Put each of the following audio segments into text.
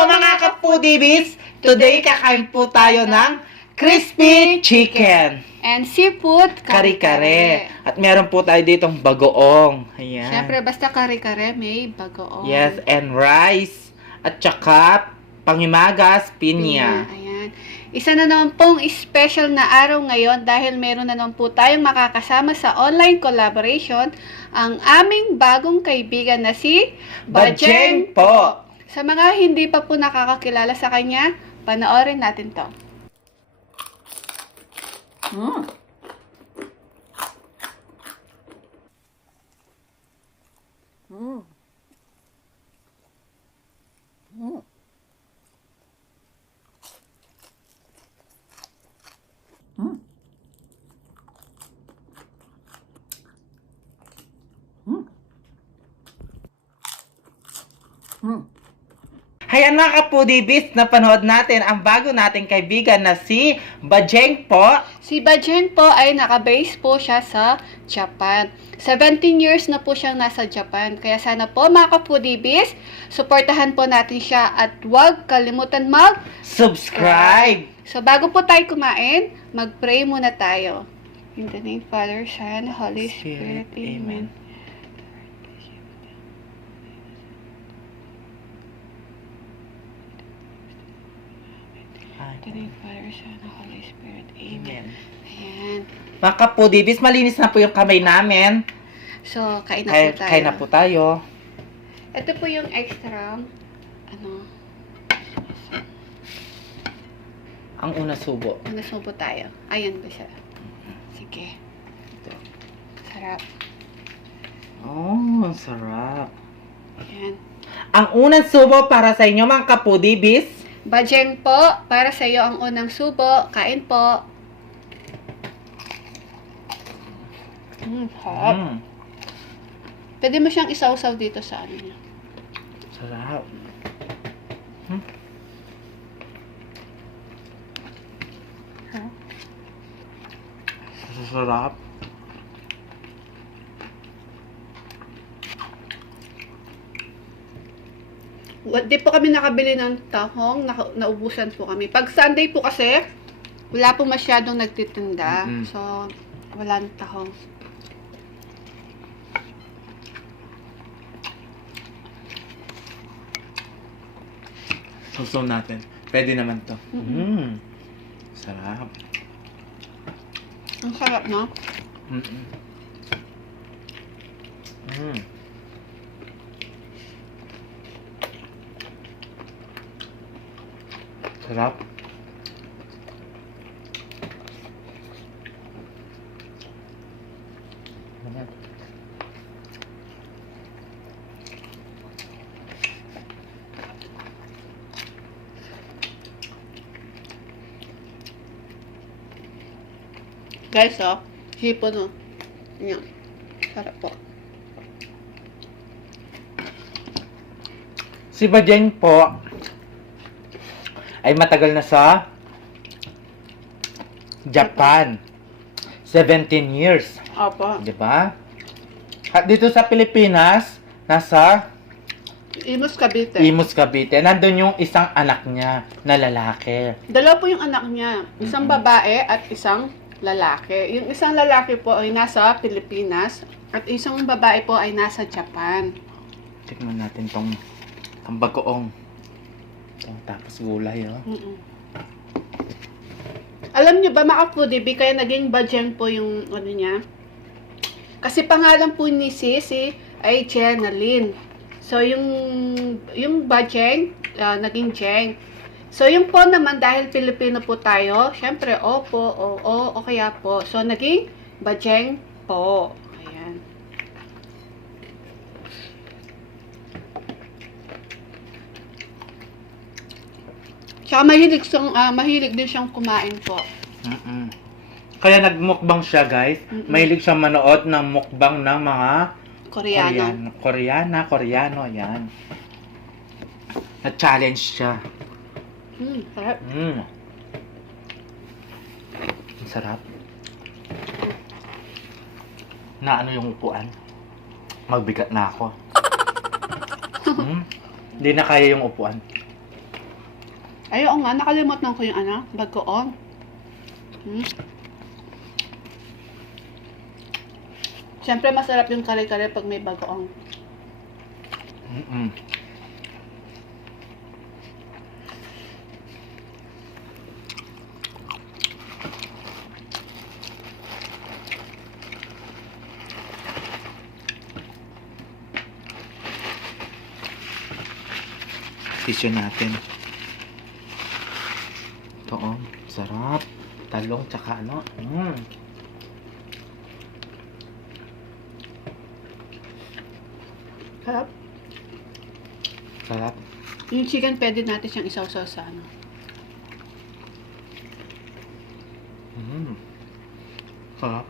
Hello mga ka-foodies! Today kakain po tayo ng crispy chicken. And seafood, Kare-kare. At meron po tayo ditong bagoong. Ayan. Siyempre, basta kare-kare, may bagoong. Yes, and rice. At saka panghimagas, pinya. Ayan. Isa na naman pong special na araw ngayon dahil meron na naman po tayong makakasama sa online collaboration ang aming bagong kaibigan na si Bajeng po. Sa mga hindi pa po nakakakilala sa kanya, panoorin natin to. Mm. Mm. Mm. Mm. Mm. Mm. Hayan mga ka-foodies, napanood natin ang bago nating kaibigan na si Bajeng po. Si Bajeng po ay nakabase po siya sa Japan. 17 years na po siyang nasa Japan. Kaya sana po mga ka-foodies, suportahan po natin siya at huwag kalimutan Subscribe! So bago po tayo kumain, mag-pray muna tayo. In the name of Father, Son, Holy Spirit. Amen. In the name of Father, Son, Holy Spirit. Amen. Ayan. Mga ka-foodies, malinis na po yung kamay namin. So, kain na po tayo. Kain na po tayo. Ito po yung extra, Ang una subo. nasubo tayo. Ayan ba siya? Sige. Ito. Sarap. Oh, ang sarap. Ayan. Ang unang subo para sa inyo mga ka-foodies. Bajeng po, para sa iyo ang unang subo. Kain po. Sarap. Pwede mo siyang isawsaw dito sa ano niya. Sarap. Sarap. Di po kami nakabili ng tahong, naubusan po kami. Pag Sunday po kasi, wala po masyadong nagtitinda. So, wala ng tahong. Suso natin. Pwede naman to. Sarap. Ang sarap, no? Sarap. Guys, hipon, no? Yan. Sarap po. Si Bajeng po ay matagal na sa Japan. 17 years. Opo. Di ba? At dito sa Pilipinas, nasa Imus Cavite. Imus, Cavite. Nandun yung isang anak niya na lalaki. Dalawa po yung anak niya. Isang babae at isang lalaki. Yung isang lalaki po ay nasa Pilipinas at isang babae po ay nasa Japan. Tikman natin tong bagoong. Tapos gulay, oh. Alam niyo ba mga foodie, kaya naging Bajeng po yung ano niya? Kasi pangalan po ni Sisi ay Jenaline. So yung Bajeng, naging Jeng. So yung po naman dahil Pilipino po tayo, syempre opo, o kaya po. So naging Bajeng po. Ayan. Tsaka mahilig din siyang kumain po. Kaya nagmukbang siya, guys. Mahilig siya manood ng mukbang ng mga Koreano, yan. Na-challenge siya. Sarap. Ang sarap. Na ano yung upuan? Magbigat na ako. Hindi na kaya yung upuan. Ay, oo nga, nakalimutan ko yung ano, bagoong. Siyempre, masarap yung kare-kare pag may bagoong. Mm-mm. Tissue natin. Ito oh, sarap. Talong tsaka ano. Sarap. Sarap. Yung chicken, pwede natin siyang isaw-saw sa ano. Sarap.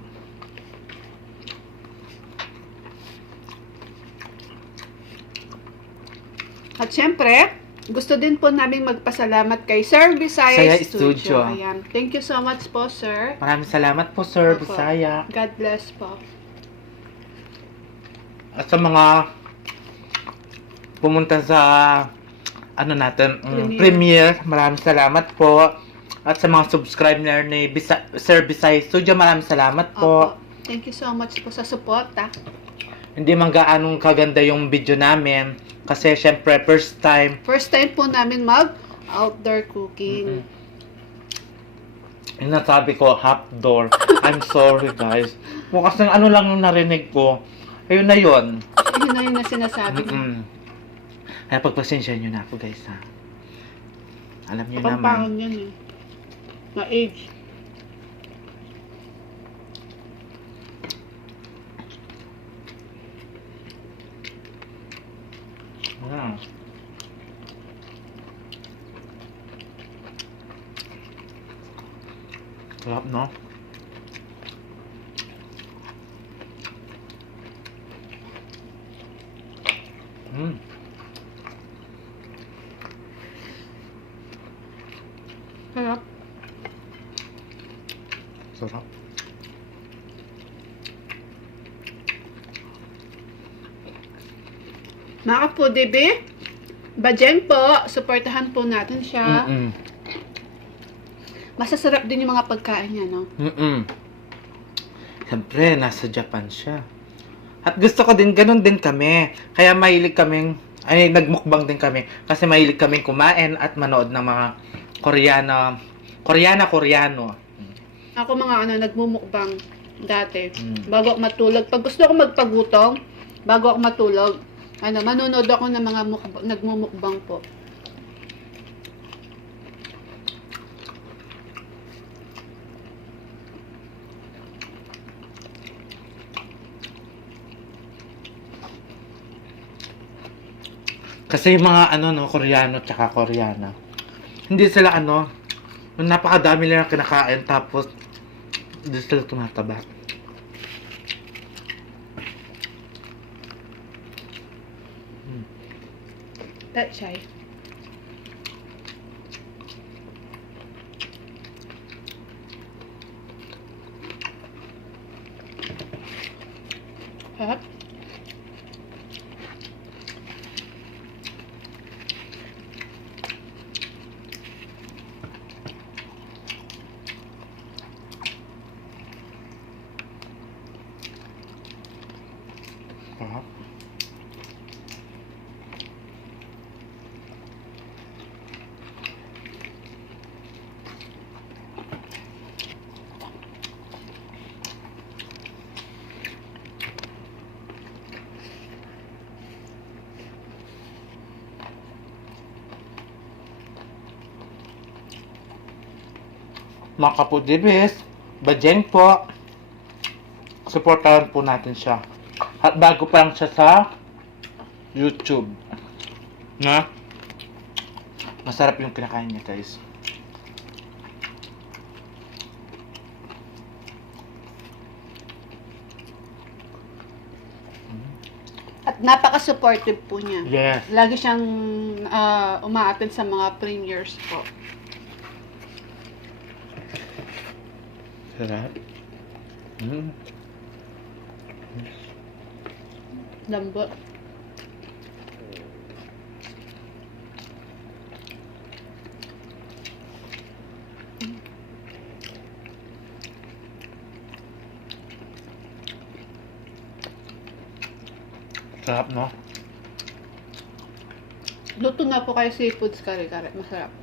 At syempre, gusto din po namin magpasalamat kay Sir Bisaya Bisaya Studio. Studio. Ayan. Thank you so much po, sir. Maraming salamat po, Sir Opo. Bisaya. God bless po. At sa mga pumunta sa ano natin, premiere, maraming salamat po. At sa mga subscriber ni Sir Bisaya Studio, maraming salamat po. Opo. Thank you so much po sa suporta. Hindi man gaanong kaganda yung video namin kasi syempre first time. First time po namin mag-outdoor cooking. Yung nasabi ko, half door. I'm sorry guys. Kasi ano lang yung narinig ko. Ayun na yun. Yun na yung sinasabi ko. Kaya pagpasensya nyo na ako guys ha. Alam nyo Kapampangan naman. yan eh. Na age. Sarap no? Sarap. Sarap. Mga ka-foodie, Bajeng po, supportahan po natin siya. Masasarap din yung mga pagkain niya, no? Siyempre, nasa Japan siya. At gusto ko din, ganun din kami. Kaya mahilig kaming, nagmukbang din kami. Kasi mahilig kaming kumain at manood ng mga Koreano. Ako mga nagmumukbang dati. Bago ako matulog. Pag gusto ko magpagutong, bago ako matulog, manonood ako ng mga nagmumukbang po. Kasi yung mga Koreano tsaka Koreana, hindi sila napakadami nila kinakain tapos hindi sila tumataba. That's shy. Sarap. Sarap. Mga kapudibis, Bajeng po. Supportahan po natin siya. At bago pa lang siya sa YouTube. Na? Masarap yung kinakain niya guys. At napaka-supportive po niya. Yes. Lagi siyang umaattend sa mga premieres po. Sarap. Lambot. Sarap, no? Luto na po kayo seafoods kare-kare. Masarap.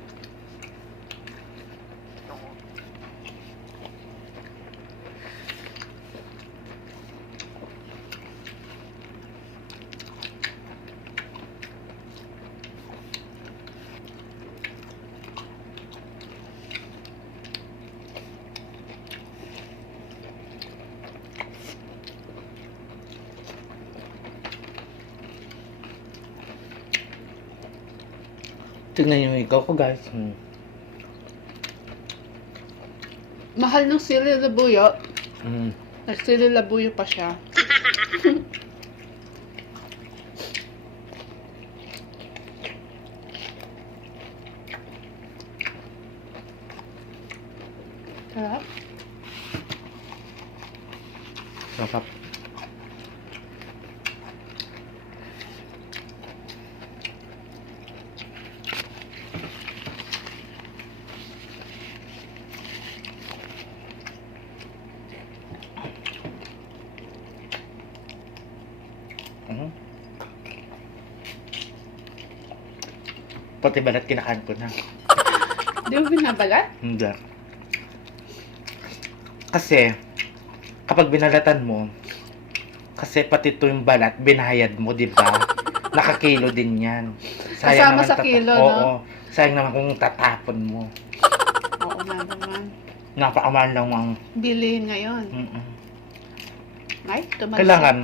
Tignan yung ikaw ko, guys. Mahal ng sili labuyo. Mm. Sili labuyo pa siya. Sarap. Sarap. Mhm. Pati balat kinakain ko na. Di mo binabalat? Hindi. Kasi, kapag binalatan mo, kasi pati ito yung balat, binayad mo, di ba? Nakakilo din yan. Kasama sa kilo, no? Oo. Sayang naman kung tatapon mo. Oo nga naman. Napakamahal lang ang... Bilihin ngayon. Mm-mm. Ay, tumalas. Kailangan,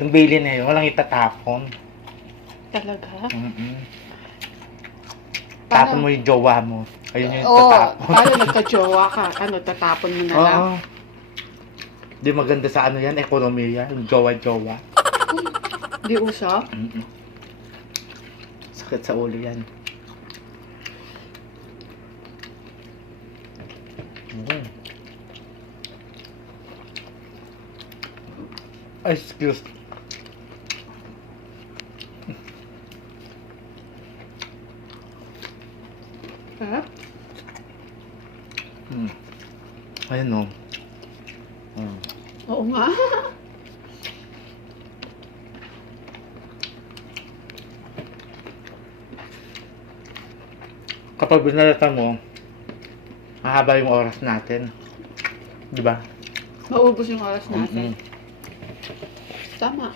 yung bili na yun, walang itatapon. Talaga? Mm-mm. Paano? Tapon mo yung jowa mo. Ayun yung Oo. tatapon. Paano nagka-jowa ka? Ano, tatapon mo na lang? Oo. Di maganda sa ano yan, ekonomiya. Yung jowa-jowa. Di uso? Mm-mm. Sakit sa ulo yan. Mm. Ay, excuse. Sarap. Ayan o. Oo nga. Kapag binalatan mo, mahaba yung oras natin. Di ba? Maubos yung oras natin. Mm-mm. Tama.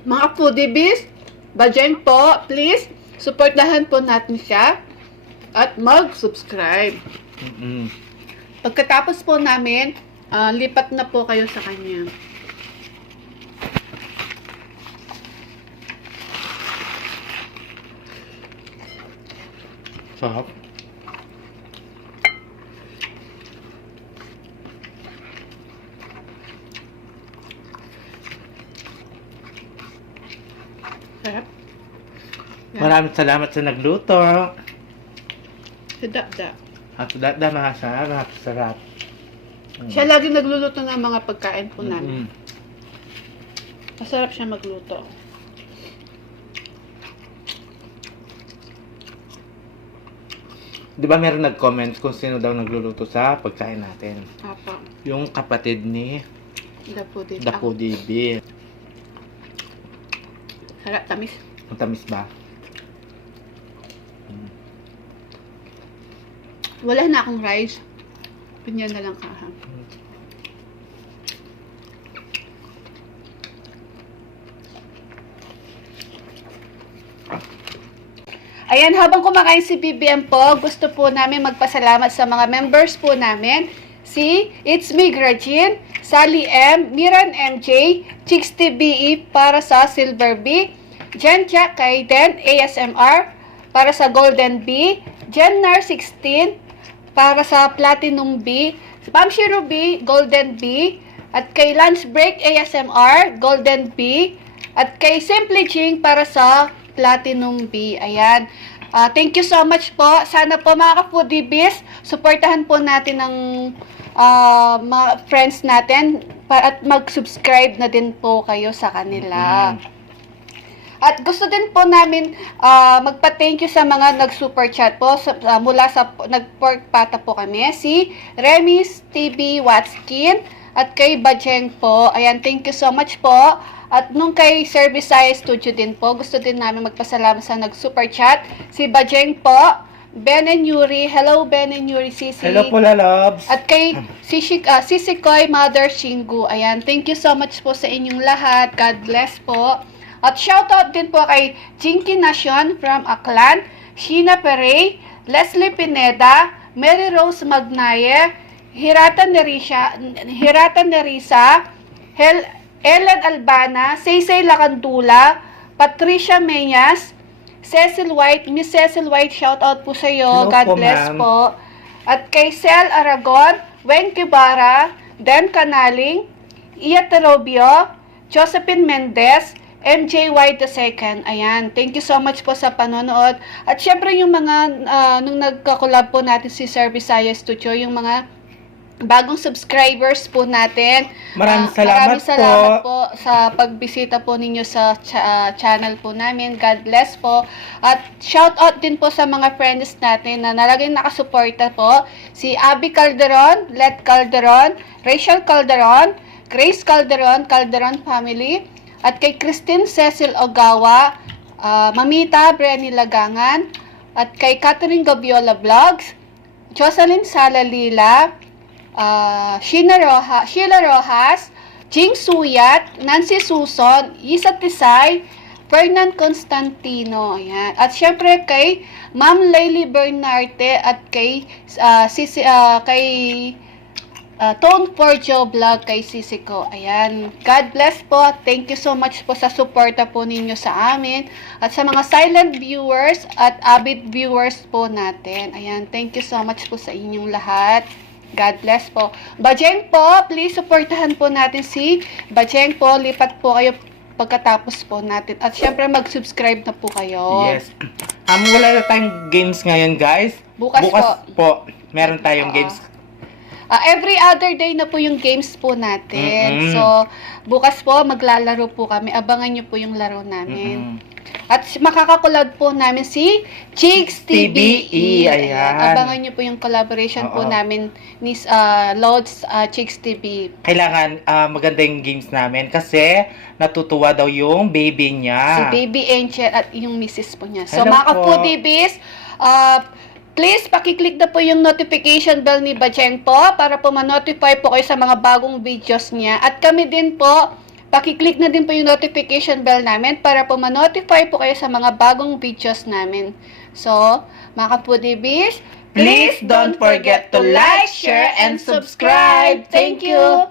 Mga foodiebies, Bajeng po, please, supportahan po natin siya at mag-subscribe. Mm-mm. Pagkatapos po namin, lipat na po kayo sa kanya. Sarap. Sarap. Yan. Maraming salamat sa nagluto. Sadap-dap. At dada, masarap, sarap. Siya lagi nagluluto ng mga pagkain po namin. Mm-mm. Masarap siya magluto. Di ba meron nag-comment kung sino daw nagluluto sa pagkain natin? Apa. Yung kapatid ni Dapo dito. Dapo DB. Sarap, tamis. Ang tamis ba? Wala na akong rice. Pinya na lang kahang. Ayan, habang kumakain si BBM po, gusto po namin magpasalamat sa mga members po namin. Si It's Me Grajin, Sally M, Miran MJ, Chicks TBE para sa Silver B, Jen Jack Kaiden, ASMR para sa Golden B, Jennar 16 para sa Platinum B, Pam Shiro B, Golden B, at kay Lunch Break ASMR, Golden B, at kay Simply Ching para sa Platinum B. Ayan. Thank you so much po. Sana po mga ka-foodiebies, supportahan po natin ng mga friends natin at mag-subscribe na din po kayo sa kanila. At gusto din po namin magpa-thank you sa mga nag-super chat po mula sa nag-pork pata po kami. Si Remis TV Watskin at kay Bajeng po. Ayan, thank you so much po. At nung kay Sir Visaya Studio din po, gusto din namin magpasalamat sa nag-super chat. Si Bajeng po, Ben and Yuri. Hello, Ben and Yuri, Sisi. Hello po, lalabs. At kay Sisi Koy, Mother Shingu. Ayan, thank you so much po sa inyong lahat. God bless po. At shoutout din po kay Jinky Nacion from Aklan, Sheena Perey, Leslie Pineda, Mary Rose Magnaye, Hirata Nerisa, Ellen Albana, Saysay Lakandula, Patricia Meñas, Cecil White, Miss Cecil White, shoutout po sa iyo. Hello God po, bless ma'am. po. At kay Sel Aragon, Wen Kibara, Den Canaling, Iya Terobio, Josephine Mendez, MJY II. Ayan, thank you so much po sa panonood. At syempre yung mga, nung nagka-collab po natin si Sir Visaya Studio, yung mga bagong subscribers po natin. Maraming Maraming salamat po. po sa pagbisita po ninyo sa channel po namin. God bless po. At shout out din po sa mga friends natin na nalaging nakasuporta po. Si Abby Calderon, Let Calderon, Rachel Calderon, Grace Calderon, Calderon Family, at kay Christine Cecil Ogawa, Mamita Brenny Lagangan, at kay Catherine Gabiola Vlogs, Jocelyn Salalila, Sheila Rojas, Jing Suyat, Nancy Suson, Isa Tisay, Fernand Constantino. Ayan. At syempre kay Ma'am Layli Bernarte at kay Tone for Joe Vlog kay Sisi ko. Ayan. God bless po. Thank you so much po sa suporta po ninyo sa amin. At sa mga silent viewers at avid viewers po natin. Ayan. Thank you so much po sa inyong lahat. God bless po. Bajeng po, please supportahan po natin si Bajeng po. Lipat po kayo pagkatapos po natin. At syempre mag-subscribe na po kayo. Yes. Wala na tayong games ngayon, guys. Bukas po. Meron tayong games. Every other day na po yung games po natin. So, bukas po maglalaro po kami. Abangan nyo po yung laro namin. At makakakulab po namin si Chicks TVE. Ayan. Abangan nyo po yung collaboration po namin ni Lods Chicks TV. Kailangan maganda yung games namin kasi natutuwa daw yung baby Si niya. Baby Angel at yung misis po niya. So, Hello mga po. kapudibis, please, pakiclick na po yung notification bell ni Bajeng po para po ma-notify po kayo sa mga bagong videos niya. At kami din po, pakiclick na din po yung notification bell namin para po ma-notify po kayo sa mga bagong videos namin. So, mga kapudibis, Please don't forget to like, share, and subscribe. Thank you.